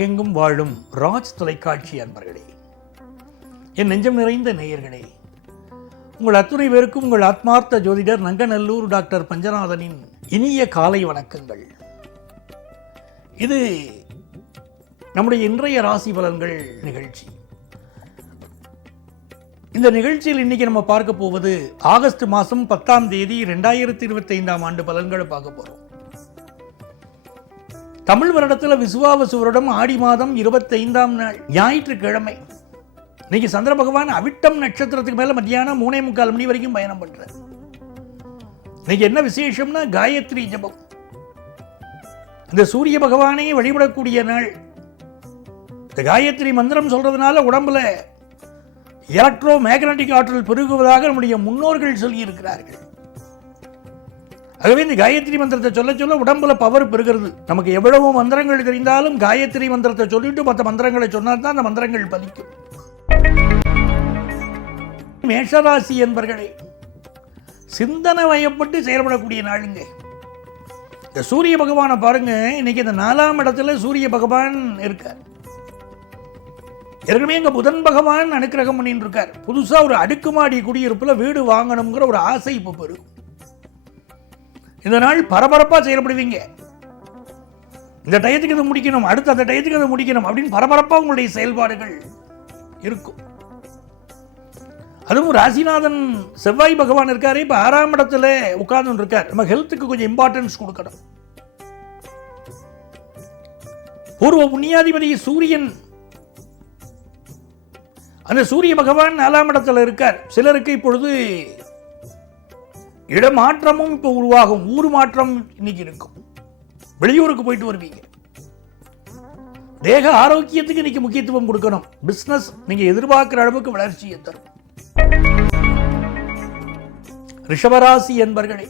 உலகெங்கும் வாழும் ராஜ் தொலைக்காட்சி அன்பர்களே, என் நெஞ்சம் நிறைந்த நேயர்களே, உங்கள் அத்துணை பேருக்கும் உங்கள் ஆத்மார்த்த ஜோதிடர் நங்கநல்லூர் டாக்டர் பஞ்சநாதனின் இனிய காலை வணக்கங்கள். இது நம்முடைய இன்றைய ராசி பலன்கள் நிகழ்ச்சி. இந்த நிகழ்ச்சியில் இன்னைக்கு நம்ம பார்க்க போவது ஆகஸ்ட் மாதம் 10ஆம் தேதி 2025ஆம் ஆண்டு பலன்களை பார்க்க போறோம். தமிழ் வருடத்தில் விசுவாவசு வருடம் ஆடி மாதம் 25ஆம் நாள் ஞாயிற்றுக்கிழமை. இன்னைக்கு சந்திர பகவான் அவிட்டம் நட்சத்திரத்துக்கு மேல மத்தியானம் 3:45 மணி வரைக்கும் பயணம் பண்றார். இன்னைக்கு என்ன விசேஷம்னா காயத்ரி ஜபம். இந்த சூரிய பகவானை வழிபடக்கூடிய நாள். இந்த காயத்ரி மந்திரம் சொல்றதுனால உடம்புல எலக்ட்ரோ மேக்னட்டிக் ஆற்றல் பெருகுவதாக நம்முடைய முன்னோர்கள் சொல்லி இருக்கிறார்கள். ஆகவே இந்த காயத்ரி மந்திரத்தை சொல்ல சொல்ல உடம்புல பவர் பெறுகிறது. நமக்கு எவ்வளவு மந்திரங்கள் தெரிந்தாலும் காயத்ரி மந்திரத்தை சொல்லிட்டு மற்ற மந்திரங்களை சொன்னால் தான் அந்த மந்திரங்கள் பலிக்கும். மேஷராசி என்பர்களே, சிந்தனை வயப்பட்டு செயல்படக்கூடிய நாளுங்க. இந்த சூரிய பகவானை பாருங்க. இன்னைக்கு இந்த 4ஆம் இடத்துல சூரிய பகவான் இருக்கார். ஏற்கனவே இங்க புதன் பகவான் அனுக்கிரகம் பண்ணிட்டு இருக்கார். புதுசா ஒரு அடுக்குமாடி குடியிருப்புல வீடு வாங்கணுங்கிற ஒரு ஆசை இப்ப பெறும். இந்த நாள் பரபரப்பா செயல்படுவீங்க. இந்த டயத்துக்கு இதை முடிக்கணும், அடுத்த அந்த டயத்துக்கு அதை முடிக்கணும் அப்படின்னு பரபரப்பா உங்களுடைய செயல்பாடுகள் இருக்கும். அதுவும் ராசிநாதன் செவ்வாய் பகவான் இருக்காரு. இப்ப 6ஆம் இடத்துல உட்கார்ந்து இருக்கார். நம்ம ஹெல்த்துக்கு கொஞ்சம் இம்பார்ட்டன்ஸ் கொடுக்கணும். பூர்வ புண்ணியாதிபதி சூரியன், அந்த சூரிய பகவான் 4ஆம் இடத்துல இருக்கார். சிலருக்கு இப்பொழுது இடமாற்றமும் இப்போ உருவாகும். ஊர் மாற்றம் இன்னைக்கு இருக்கும். வெளியூருக்கு போயிட்டு வருவீங்க. தேக ஆரோக்கியத்துக்கு இன்னைக்கு முக்கியத்துவம் கொடுக்கணும். பிசினஸ் நீங்க எதிர்பார்க்கிற அளவுக்கு வளர்ச்சியை தரும். ரிஷபராசி என்பர்களே,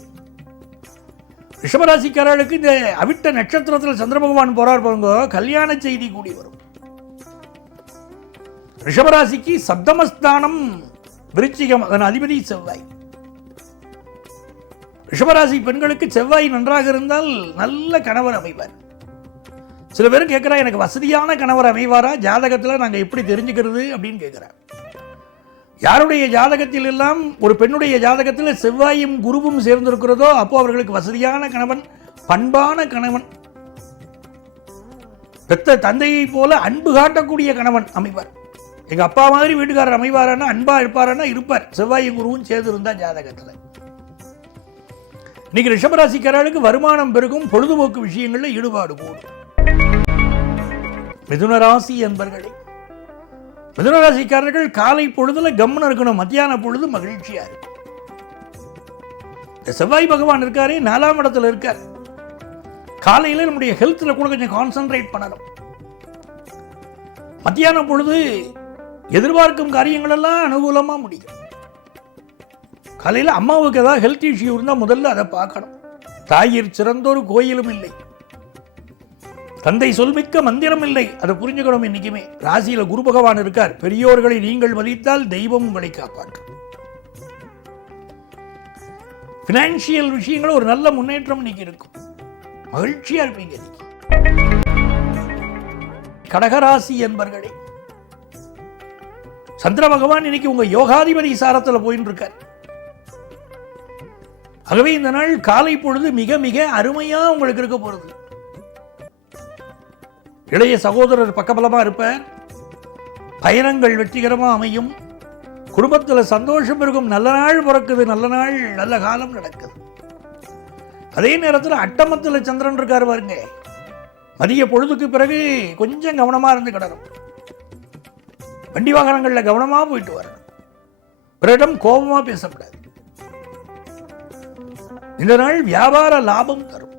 ரிஷபராசிக்காரர்களுக்கு இந்த அவிட்ட நட்சத்திரத்தில் சந்திர பகவான் போறார் பாருங்க, கல்யாண செய்தி கூடி வரும். ரிஷபராசிக்கு சப்தமஸ்தானம் விருச்சிகம், அதன் அதிபதி செவ்வாய். ரிஷபராசி பெண்களுக்கு செவ்வாய் நன்றாக இருந்தால் நல்ல கணவர் அமைவார். சில பேர் கேட்கிறா, எனக்கு வசதியான கணவர் அமைவாரா, ஜாதகத்தில் நாங்கள் எப்படி தெரிஞ்சுக்கிறது அப்படின்னு கேட்கிறார். யாருடைய ஜாதகத்தில் எல்லாம் ஒரு பெண்ணுடைய ஜாதகத்தில் செவ்வாயும் குருவும் சேர்ந்திருக்கிறதோ அப்போ அவர்களுக்கு வசதியான கணவன், பண்பான கணவன், பெத்த தந்தையை போல அன்பு காட்டக்கூடிய கணவன் அமைவார். எங்க அப்பா மாதிரி வீட்டுக்காரர் அமைவாரானா, அன்பா இருப்பாரானா இருப்பார். செவ்வாயும் குருவும் சேர்ந்து இருந்தா ஜாதகத்தில். இன்னைக்கு ரிஷபராசிக்காரர்களுக்கு வருமானம் பெருகும். பொழுதுபோக்கு விஷயங்களில் ஈடுபாடு கூடும். மிதுனராசி என்பர்களே, மிதுனராசிக்காரர்கள் காலை பொழுதுல கம்முன்னு இருக்கணும். மத்தியான பொழுது மகிழ்ச்சியா இருக்கும். செவ்வாய் பகவான் இருக்காரு, 4ஆம் இடத்துல இருக்கார். காலையில நம்முடைய ஹெல்த்ல கூட கொஞ்சம் கான்சென்ட்ரேட் பண்ணணும். மத்தியான பொழுது எதிர்பார்க்கும் காரியங்கள் எல்லாம் அனுகூலமா முடியும். காலையில் அம்மாவுக்கு ஏதாவது ஹெல்த் இஷ்யூ இருந்தால் முதல்ல அதை பார்க்கணும். தாயிற் சிறந்தொரு கோயிலும் இல்லை, தந்தை சொல்மிக்க மந்திரம் இல்லை. அதை புரிஞ்சுக்கணும். இன்னைக்குமே ராசியில குரு பகவான் இருக்கார். பெரியோர்களை நீங்கள் மதித்தால் தெய்வம் உங்களை காப்பாற்றும். பினான்சியல் விஷயங்கள் ஒரு நல்ல முன்னேற்றம் இன்னைக்கு இருக்கும். மகிழ்ச்சியா இருப்பீங்க. கடகராசி என்பர்களே, சந்திர பகவான் இன்னைக்கு உங்க யோகாதிபதி சாரத்தில் போயின்னு இருக்கார். ஆகவே இந்த நாள் காலை பொழுது மிக மிக அருமையா உங்களுக்கு இருக்க போறது. இளைய சகோதரர் பக்கபலமா இருப்பார். பயணங்கள் வெற்றிகரமா அமையும். குடும்பத்தில் சந்தோஷம் இருக்கும். நல்ல நாள் பிறக்குது, நல்ல நாள், நல்ல காலம் நடக்குது. அதே நேரத்தில் அட்டமத்தில் சந்திரன் இருக்காரு பாருங்க. மதிய பொழுதுக்கு பிறகு கொஞ்சம் கவனமா இருந்து கிடணும். வண்டி வாகனங்களில் கவனமா போயிட்டு வரணும். பிறரிடம் கோபமா பேசக்கூடாது. இந்த நாள் வியாபார லாபம் தரும்.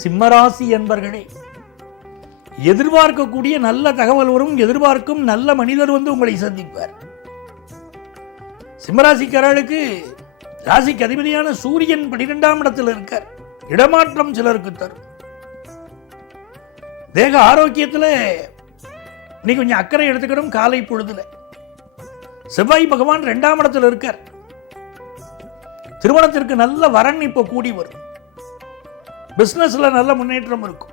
சிம்மராசி என்பர்களே, எதிர்பார்க்கக்கூடிய நல்ல தகவல் வரும். எதிர்பார்க்கும் நல்ல மனிதர் வந்து உங்களை சந்திப்பார். சிம்மராசிக்காரர்களுக்கு ராசிக்கு அதிபதியான சூரியன் 12ஆம் இடத்தில் இருக்கார். இடமாற்றம் சிலருக்கு தரும். தேக ஆரோக்கியத்தில் இன்னைக்கு கொஞ்சம் அக்கறை எடுத்துக்கணும். காலை பொழுதுல செவ்வாய் பகவான் 2ஆம் இடத்தில் இருக்கார். திருமணத்திற்கு நல்ல வரன் இப்ப கூடி வரும். பிசினஸ்ல நல்ல முன்னேற்றம் இருக்கும்.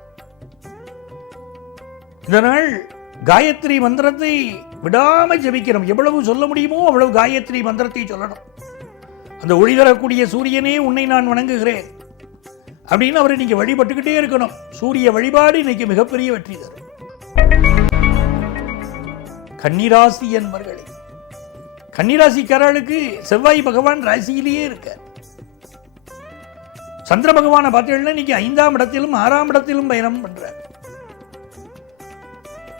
இந்த நாள் காயத்ரி மந்திரத்தை விடாமல் ஜபிக்கணும். எவ்வளவு சொல்ல முடியுமோ அவ்வளவு காயத்ரி மந்திரத்தை சொல்லணும். அந்த ஒளி தரக்கூடிய சூரியனே உன்னை நான் வணங்குகிறேன் அப்படின்னு அவரை நீங்க வழிபட்டுக்கிட்டே இருக்கணும். சூரிய வழிபாடு இன்னைக்கு மிகப்பெரிய வெற்றி தரும். கன்னிராசி என்பர்களே, கன்னிராசிக்காரர்களுக்கு செவ்வாய் பகவான் ராசியிலேயே இருக்க. சந்திர பகவானை பார்த்தீங்கன்னா இன்னைக்கு 5ஆம் இடத்திலும் 6ஆம் இடத்திலும் பயணம் பண்றார்.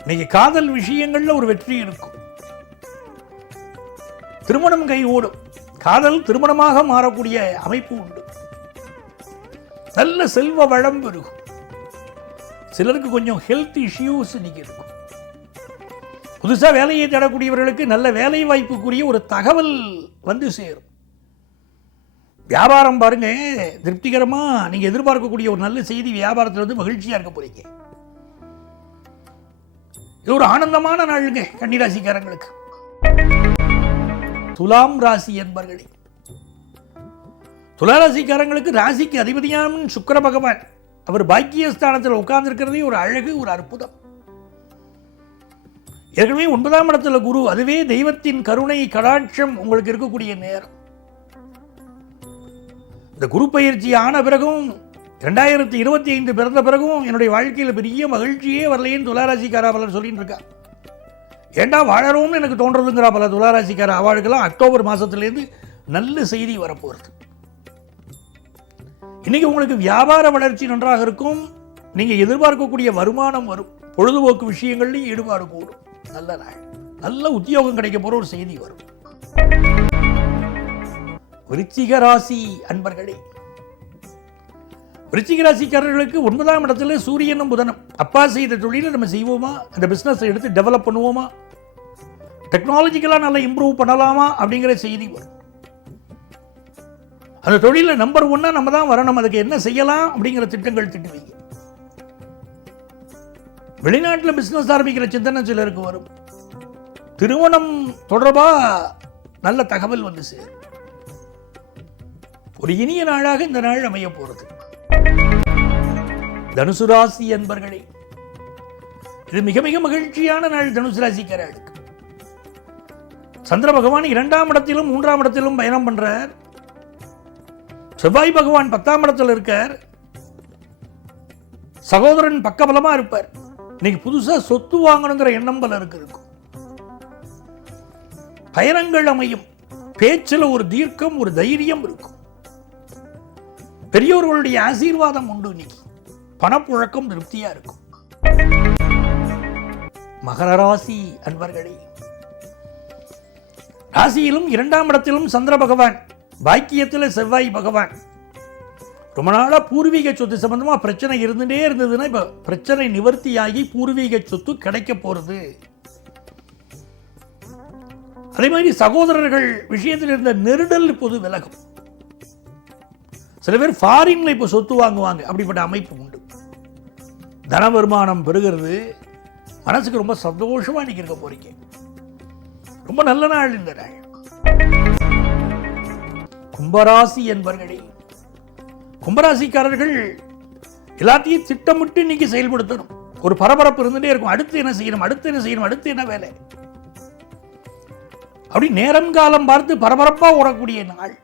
இன்னைக்கு காதல் விஷயங்கள்ல ஒரு வெற்றி இருக்கும். திருமணம் கை ஓடும். காதல் திருமணமாக மாறக்கூடிய அமைப்பு உண்டு. நல்ல செல்வ வளம் இருக்கும். சிலருக்கு கொஞ்சம் ஹெல்த் இஷ்யூஸ் இன்னைக்கு இருக்கும். புதுசா வேலையை தேடக்கூடியவர்களுக்கு நல்ல வேலை வாய்ப்புக்குரிய ஒரு தகவல் வந்து சேரும். வியாபாரம் பாருங்க, திருப்திகரமா நீங்க எதிர்பார்க்கக்கூடிய ஒரு நல்ல செய்தி வியாபாரத்தில் வந்து மகிழ்ச்சியா இருக்க போறீங்க. இது ஒரு ஆனந்தமான நாளுங்க கன்னிராசிக்காரங்களுக்கு. துலாம் ராசி என்பர்களே, துளாராசிக்காரங்களுக்கு ராசிக்கு அதிபதியான சுக்கிர பகவான் அவர் பாக்கியஸ்தானத்தில் உட்கார்ந்து இருக்கிறதே ஒரு அழகு, ஒரு அற்புதம். ஏற்கனவே 9ஆம் இடத்துல குரு, அதுவே தெய்வத்தின் கருணை கடாட்சம் உங்களுக்கு இருக்கக்கூடிய நேரம். இந்த குரு பயிற்சி ஆன பிறகும் 2025 பிறந்த பிறகும் என்னுடைய வாழ்க்கையில் பெரிய மகிழ்ச்சியே வரலையேன்னு துளாராசிக்காரா பலர் சொல்லிட்டு இருக்கா. ஏண்டா வாழறோம்னு எனக்கு தோன்றதுங்கிறா பல துளாராசிக்கார. அவளுக்கெல்லாம் அக்டோபர் மாசத்திலேருந்து நல்ல செய்தி வரப்போகிறது. இன்னைக்கு உங்களுக்கு வியாபார வளர்ச்சி நன்றாக இருக்கும். நீங்க எதிர்பார்க்கக்கூடிய வருமானம் வரும். பொழுதுபோக்கு விஷயங்கள்லையும் ஈடுபாடு கூடும். நல்ல நாள், நல்ல உத்தியோகம் கிடைக்க போற ஒரு செய்தி வரும். விருச்சிக ராசி அன்பர்களே, விருச்சிக ராசிக்காரர்களுக்கு 9ஆம் இடத்துல சூரியனும் புதனும். அப்பா செய்த தொழிலை நம்ம செய்வோமா, அந்த பிசினஸ் எடுத்து டெவலப் பண்ணுவோமா, டெக்னாலஜிக்கலா நல்லா இம்ப்ரூவ் பண்ணலாமா அப்படிங்கிற செய்தி வரும். அந்த தொழில நம்பர் 1 நம்ம தான் வரணும். அதுக்கு என்ன செய்யலாம் அப்படிங்கிற திட்டங்கள் திட்டுவீங்க. வெளிநாட்டில் பிசினஸ் ஆரம்பிக்கிற சிந்தனை சிலருக்கு வரும். திருமணம் தொடர்பா நல்ல தகவல் வந்து சேரும். ஒரு இனிய நாளாக இந்த நாள் அமைய போறது. தனுசு ராசி என்பர்களே, இது மிக மிக மகிழ்ச்சியான நாள் தனுசு ராசிக்காரர்களுக்கு. சந்திர பகவான் 2ஆம் இடத்திலும் 3ஆம் இடத்திலும் பயணம் பண்றார். செவ்வாய் பகவான் 10ஆம் இடத்தில் இருக்கார். சகோதரன் பக்கபலமா இருப்பார். இன்னைக்கு புதுசா சொத்து வாங்கணுங்கிற எண்ணம் பலருக்கு இருக்கும். பயணங்கள் அமையும். பேச்சில் ஒரு தீர்க்கம், ஒரு தைரியம் இருக்கும். பெரியோர்களுடைய ஆசீர்வாதம் உண்டு. இன்னைக்கு பணப்புழக்கம் திருப்தியா இருக்கும். மகர ராசி அன்பர்களே, ராசியிலும் 2ஆம் இடத்திலும் சந்திர பகவான், பாக்கியத்தில் செவ்வாய் பகவான். ரொம்ப நாளா பூர்வீக சொத்து சம்பந்தமா பிரச்சனை இருந்துட்டே இருந்ததுன்னா இப்ப பிரச்சனை நிவர்த்தியாகி பூர்வீக சொத்து கிடைக்க போறது. அதே மாதிரி சகோதரர்கள் விஷயத்தில் இருந்த நெருடல் இப்போது விலகும். சில பேர் ஃபாரின்ல இப்போ சொத்து வாங்குவாங்க. அப்படிப்பட்ட அமைப்பு உண்டு. தன வருமானம் பெறுகிறது. மனசுக்கு ரொம்ப சந்தோஷமா இன்னைக்கு இருக்க போறீங்க. ரொம்ப நல்ல நாள் இந்த நாள். கும்பராசி என்பர்களே, கும்பராசிக்காரர்கள் எல்லாத்தையும் திட்டமிட்டு இன்னைக்கு செயல்படுத்தணும். ஒரு பரபரப்பு இருந்துட்டே இருக்கும். அடுத்து என்ன செய்யணும், அடுத்து என்ன செய்யணும், அடுத்து என்ன வேலை, அப்படி நேரம் காலம் பார்த்து பரபரப்பா ஓடக்கூடிய நாள்.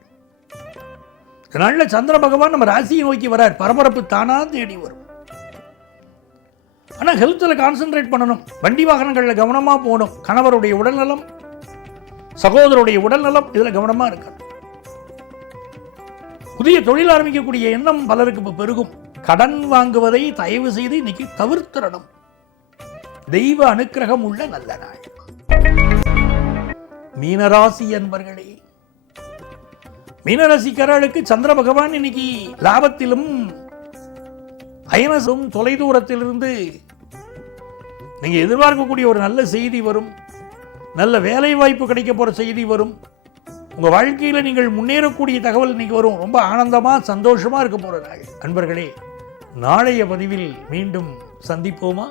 நாளில் சந்திர பகவான் நம்ம ராசியை நோக்கி வரார். பரபரப்பு தானா தேடி வரும். ஆனால் ஹெல்த்தில் கான்சென்ட்ரேட் பண்ணணும். வண்டி வாகனங்களில் கவனமாக போகணும். கணவருடைய உடல்நலம், சகோதரருடைய உடல்நலம், இதில் கவனமாக இருக்கணும். புதிய தொழில் ஆரம்பிக்கக்கூடிய எண்ணம் பலருக்கு இப்போ பெருகும். கடன் வாங்குவதை தயவு செய்து இன்னைக்கு தவிர்த்திடணும். தெய்வ அனுக்கிரகம் உள்ள நல்ல நாள். மீனராசி என்பர்களே, மீனராசிக்காரர்களுக்கு சந்திர பகவான் இன்னைக்கு லாபத்திலும் அயனசும் தொலைதூரத்திலிருந்து நீங்க எதிர்பார்க்கக்கூடிய ஒரு நல்ல செய்தி வரும். நல்ல வேலை வாய்ப்பு கிடைக்க போற செய்தி வரும். உங்க வாழ்க்கையில நீங்கள் முன்னேறக்கூடிய தகவல் இன்னைக்கு வரும். ரொம்ப ஆனந்தமா சந்தோஷமா இருக்க போற நாள். அன்பர்களே, நாளைய பதிவில் மீண்டும் சந்திப்போமா?